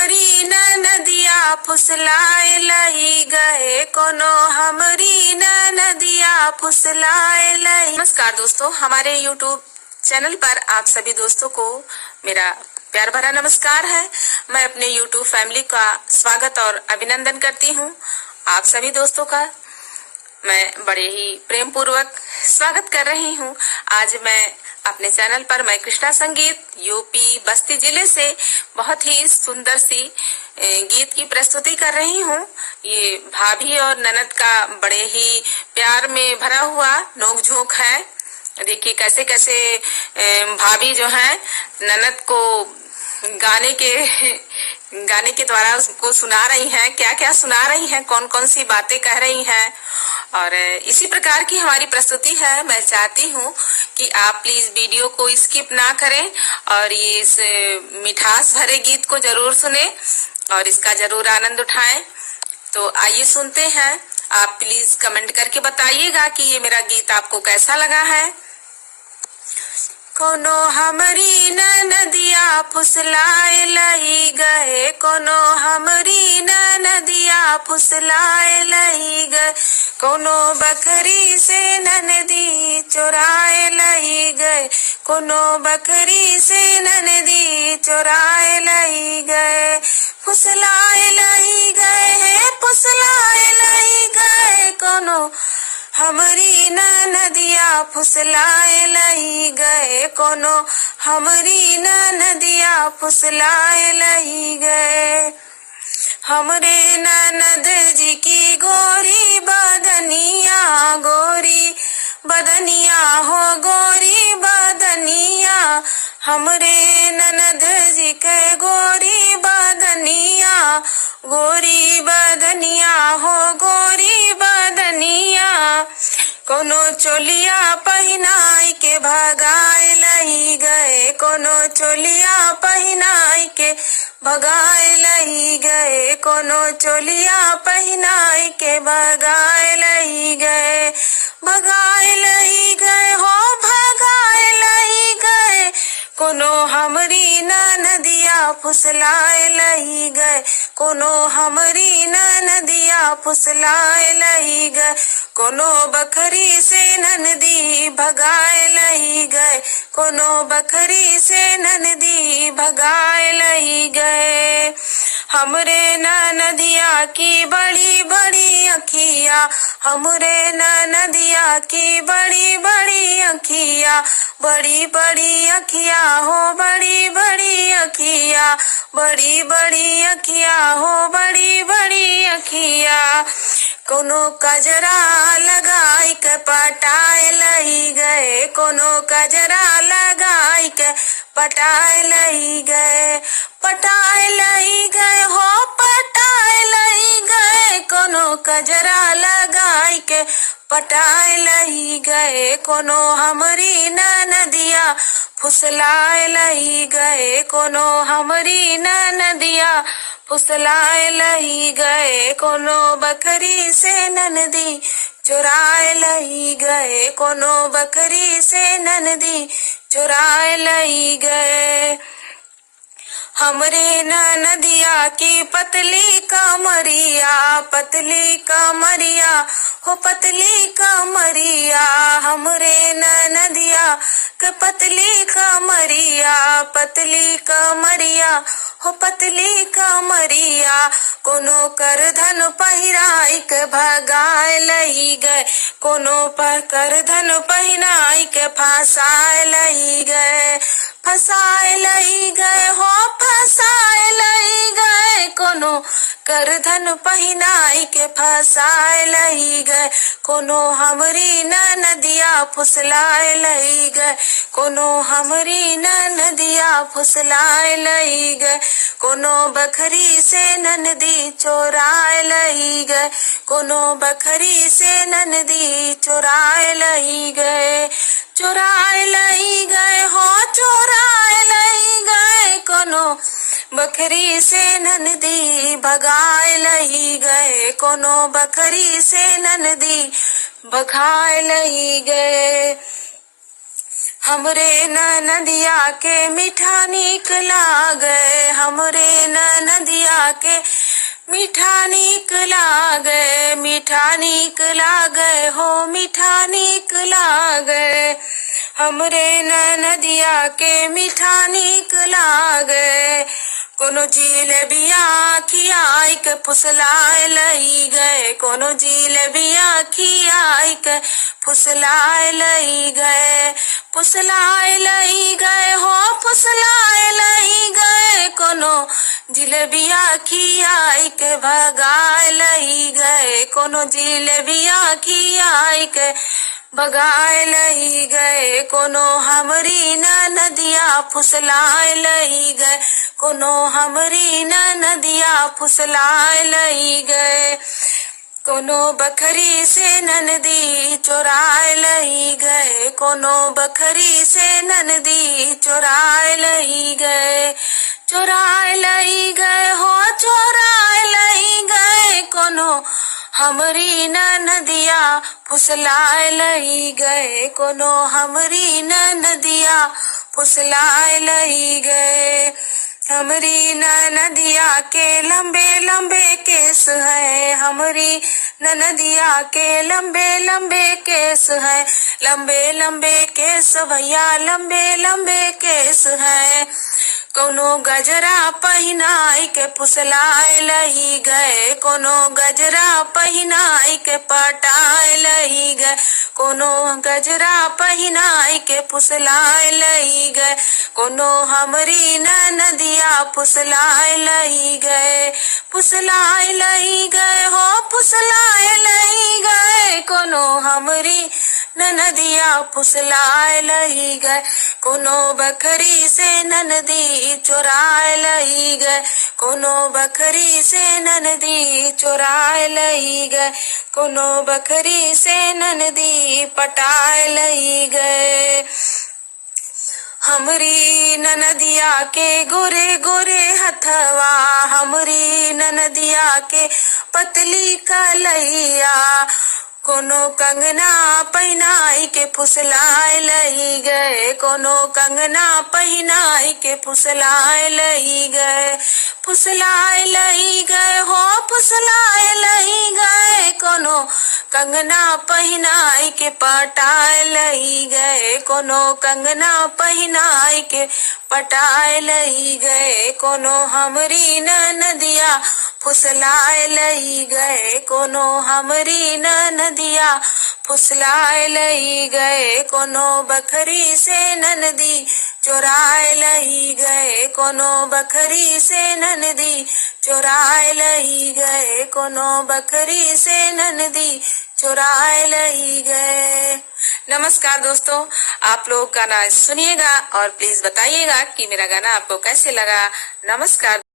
हमरी नदिया फुसलाए लही गए, कोनो हमरी नदिया फुसलाए लही। नमस्कार दोस्तों, हमारे YouTube चैनल पर आप सभी दोस्तों को मेरा प्यार भरा नमस्कार है। मैं अपने YouTube फैमिली का स्वागत और अभिनंदन करती हूँ। आप सभी दोस्तों का मैं बड़े ही प्रेम पूर्वक स्वागत कर रही हूँ। आज मैं अपने चैनल पर मैं कृष्णा संगीत यूपी बस्ती जिले से बहुत ही सुंदर सी गीत की प्रस्तुति कर रही हूँ। ये भाभी और ननद का बड़े ही प्यार में भरा हुआ नोक-झोंक है। देखिए कैसे कैसे भाभी जो है ननद को गाने के द्वारा उसको सुना रही हैं, क्या क्या सुना रही हैं, कौन कौन सी बातें कह रही हैं। और इसी प्रकार की हमारी प्रस्तुति है। मैं चाहती हूँ कि आप प्लीज वीडियो को स्किप ना करें और ये इस मिठास भरे गीत को जरूर सुने और इसका जरूर आनंद उठाएं। तो आइए सुनते हैं। आप प्लीज कमेंट करके बताइएगा कि ये मेरा गीत आपको कैसा लगा है। कोनो हमरी नदिया फुसलाए लही गए, कोनो हमरी नदिया फुसलाए लही गए, कोनो बकरी से ननदी चुराए लही गए, कोनो बकरी से ननदी चुराए लही गए, फुसलाए लही गए, फुसलाए लही गए, कोनो हमरी नदिया फुसलाए लही गए, कोनो हमरी नदिया फुसलाए लही गए। हमरे ननद जी की गोरी बदनिया, गोरी बदनिया हो गोरी बदनिया, हमरे ननद जी के गोरी बदनिया, गोरी बदनिया हो गोरी बदनिया, कोनो चोलिया पहिनाई के भगाए लही गए, कोनो चोलिया पहिनाई के भगाए लही गए, कोनो चोलिया पहिनाई के भगाए लही गए, भगाए लही गए हो भगाए लही गए, कोनो हमरी नदिया फुसलाए लही गए, कोनो हमरी नदिया फुसलाए लही गए, कोनो बकरी से ननदी भगाए लही गए, कोनो बकरी से ननदी भगाए लही गए। हमरे नदिया की बड़ी बड़ी अखिया, हमरे नदिया की बड़ी बड़ी अखिया, बड़ी बड़ी अखिया हो बड़ी बड़ी अखिया, बड़ी बड़ी अखिया हो बड़ी बड़ी अखिया, कोनो कजरा लगाई के पटाए लही गए, कोनो कजरा लगाई के पटाए लही गए, पटाए लही गए हो पटाए लही गए, कोनो कजरा लगाई के पटाए लही गए, कोनो हमरी नदिया फुसलाए लही गए, कोनो हमरी नदिया फुसलाए लही गए, कोनो बकरी से ननदी चुराए लही गए, कोनो बकरी से ननदी चुराए लही गए। हमरे नदिया की पतली कमरिया, पतली कमरिया हो पतली कमरिया, हमरे नदिया के पतली कमरिया, पतली कमरिया हो पतली कमरिया, कोनो कर धन पहिराई के भगाए लही गए, कोनो पर कर धन पहिराई के फंसाए लही गए, फंसाए लही गए हो फंसाए लही गए, कोनो कर धन पहिनाई के फंसाए लही गए, कोनो हमरी नदिया फुसलाए लही गए, कोनो हमरी नदिया फुसलाए लही गए, कोनो बकरी से ननदी चोराए लही गए, कोनो बकरी से ननदी चोराए लही गए, चोराए लही गए हो चोराए लही गए, कोनो बकरी से ननदी भगाए लही गए, कोनो बकरी से ननदी भगाए लही गए। हमरे नदिया के मीठा नीक लागे, हमरे नदिया के मीठा नीक लागे, मीठा नीक लागे हो मीठा नीक लागे, हमरे नदिया के मीठा नीक लागे। कोनो जिलेबिया खियाई के फुसलाए लई गए, कोनो जिलेबिया खियाई के फुसलाए लई गए, फुसलाए लई गए हो फुसलाए लई गए, कोनो जिलेबिया खियाई के भगाए लई गए, कोनो जिलेबिया खियाई के भगाए लई गए, कोनो हमरी नदिया फुसलाए लई गए, कोनो हमरी नदिया फुसलाए लई गए, कोनो बखरी से ननदी चोराए लई गए, कोनो बखरी से ननदी चोराए लई गए, चोराए लई गए हो चोराए लई गए, कोनो हमरी नदिया फुसलाए लई गए, कोनो हमरी नदिया फुसलाए लई गए। हमरी नदिया के लंबे लंबे केस है, हमरी नदिया के लंबे लंबे केस है, लंबे लंबे केस भैया लंबे लंबे केस है, कोनो गजरा पहिनाई के फुसलाए लई गए, कोनो गजरा पहिनाई के पटाए लई गए, कोनो गजरा पहिनाई के फुसलाए लई गए, कोनो हमरी नदिया फुसलाए लई गए, फुसलाए लई गए हो फुसलाए लई गए, कोनो हमरी नदिया फुसलाए लई गए, कोनो बखरी से ननदी चोराए लई गए, कोनो बखरी से ननदी चोराए लई गए, कोनो बखरी से ननदी पटाए लई गए। हमरी नदिया के गोरे गोरे हथवा, हमरी नदिया के पतली कलैया, कोनो कंगना पहिनाई के फुसलाए लई गए, कोनो कंगना पहिनाई के फुसलाए लई गए, फुसलाए लई गए हो फुसलाए लई गए, कोनो कंगना पहिनाई के पटाए लई गए, कोनो कंगना पहिनाई के पटाए लई गए, कोनो हमरी नदिया फुसलाए लई गए, कोनो हमरी नदिया फुसलाए लई गए, कोनो बखरी से ननदी चोराए लई गए, कोनो बखरी से ननदी चोराए लई गए, कोनो बखरी से ननदी चुराए लई गए। नमस्कार दोस्तों, आप लोग गाना सुनिएगा और प्लीज बताइएगा कि मेरा गाना आपको कैसे लगा। नमस्कार।